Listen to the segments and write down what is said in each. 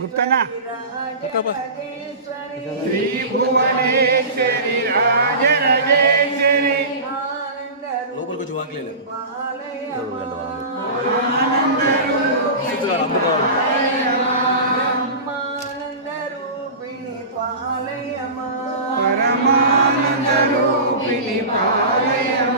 గుప్తనా శ్రీ భువనేశ్వరి రాజరాజేశ్వరి లోపలికి వచ్చి వాంకలేదు పరమానంద రూపిణి పాలయమా.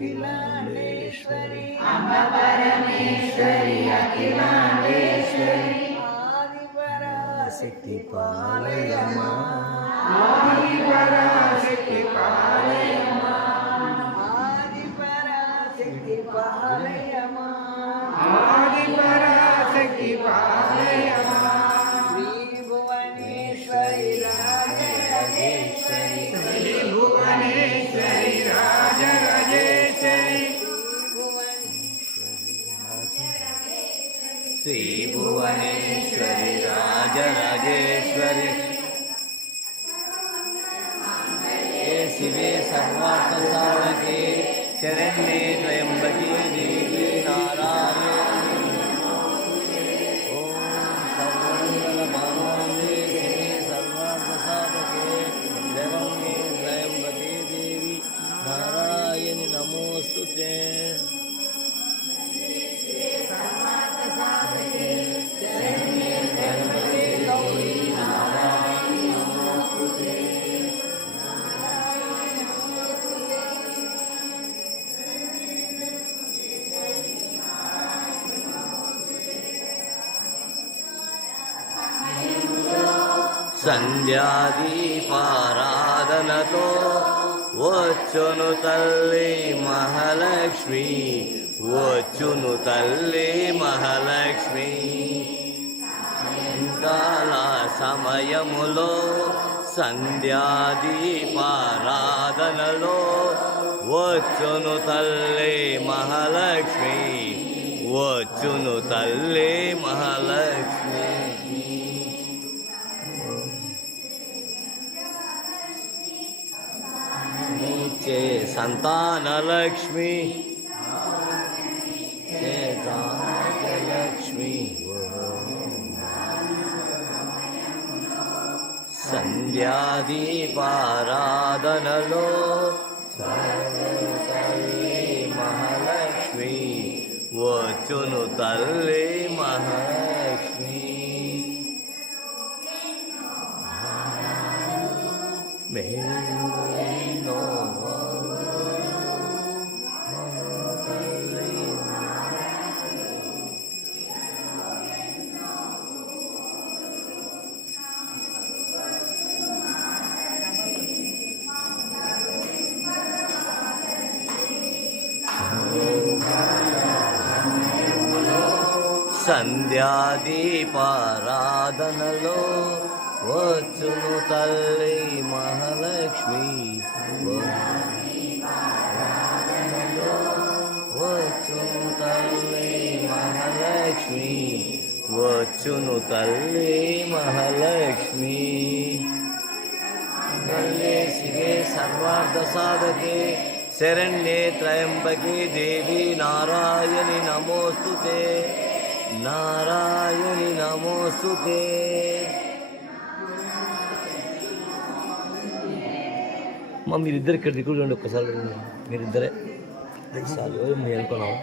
அகிலாண்டேஸ்வரி. அம பரமேஸ்வரி அகிலாண்டேஸ்வரி. ஆதிபராசக்தி பாலயமா ஆதிபராசக்தி பாலயமா ஆதிபராசக்தி பாலயமா ஆதிபராசக்தி பாலயமா शिवे सर्वार्थसाधके शरण्ये त्र्यम्बके देवी। సంధ్యాదీపారాధనతో వచ్చును తల్లి మహాలక్ష్మి వచ్చును తల్లి మహాలక్ష్మి. కాల సమయములో సంధ్యాదీపారాధనలో వచ్చును తల్లి మహాలక్ష్మి వచ్చును తల్లి మహాలక్ష్మి. సంతానలక్ష్మి. లక్ష్మి సంధ్యాదీపారాధనలో తల్లి మహాలక్ష్మి వచ్చును తల్లి మహాలక్ష్మి మేలో సంధ్యాదీపారాధనలో వచ్చును తల్లి మహాలక్ష్మి. వచ్చును తల్లి మహాలక్ష్మి. వచ్చును తల్లి మహాలక్ష్మి. తల్లి సర్వార్థ సాధకే శరణ్యే త్రయంబకే దేవి నారాయణి నమోస్తుతే. నారాయణి నమోస్తుతే. మా మీరిద్దరు ఇక్కడ దిగులు చూడండి ఒక్కసారి మీరిద్దరే. సార్ మేము అనుకున్నాము